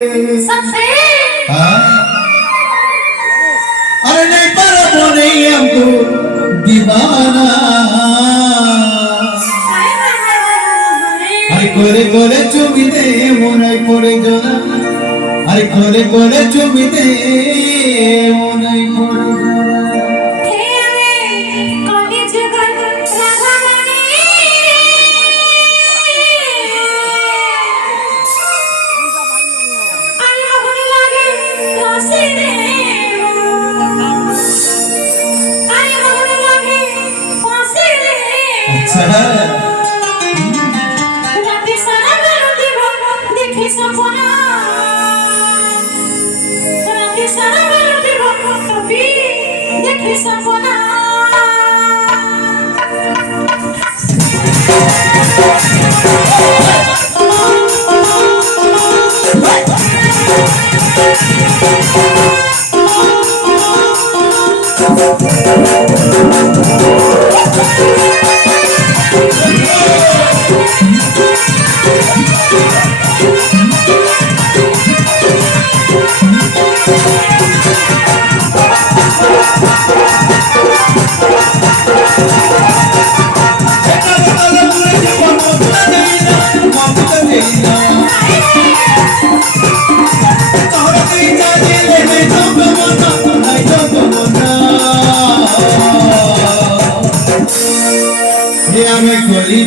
सबसे अरे नहीं पर नहीं हमको दीवाना अरे कोले कोले चुमी दे मोनाई पड़े जोना अरे कोले कोले चुमी दे मोनाई पड़े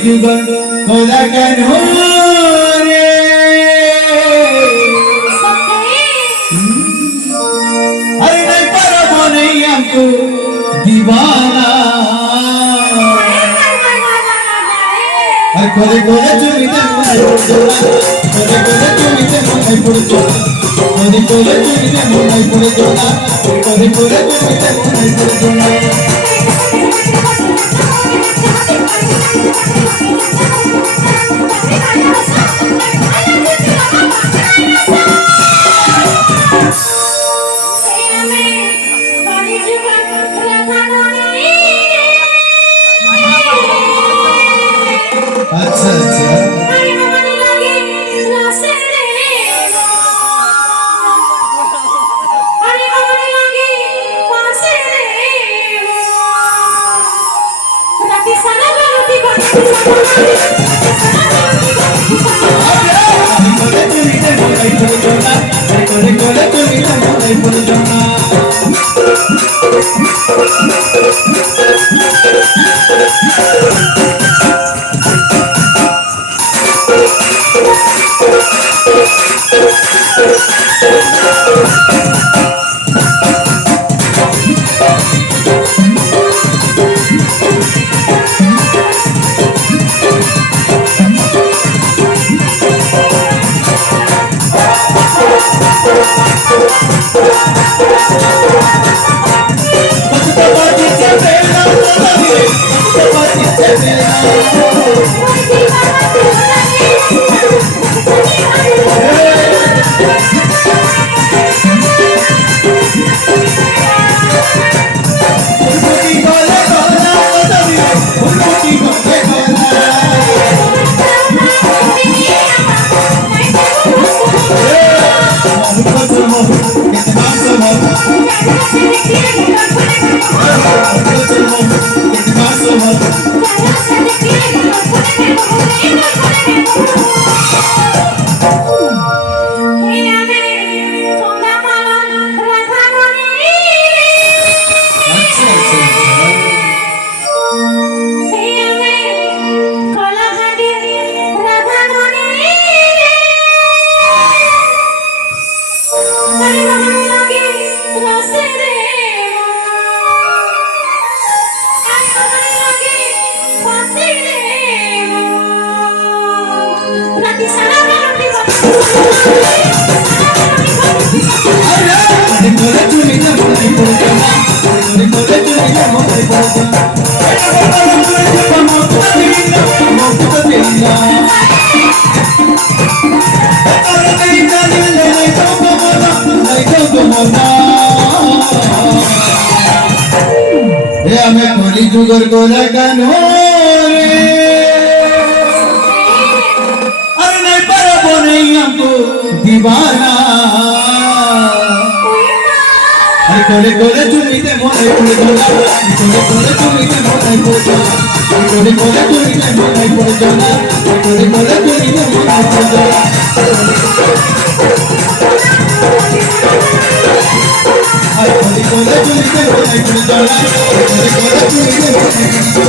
जुगल खोला कर हो रे अरे नहीं पर नहीं हमको दीवाना अरे कोले कोले चुमीते कोले कोले चुमीते मोनाई पड़े जोना कोले कोले चुमीते मोनाई पड़े जोना कोले कोले चुमीते मोनाई पड़े जोना हमें खोली जुगर को लगन हो अरे नहीं पर वो नहीं हमको दीवाना কোলে কোলে চুমিতে মনে পড়ে দোলা কোলে কোলে চুমিতে মনে পড়ে দোলা কোলে কোলে চুমিতে মনে পড়ে দোলা কোলে কোলে চুমিতে মনে পড়ে দোলা কোলে কোলে চুমিতে মনে পড়ে দোলা কোলে কোলে চুমিতে মনে পড়ে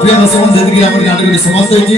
প্রিয় দর্শক, যেদিকে আমার নাটকটি সমাপ্ত হয়েছে।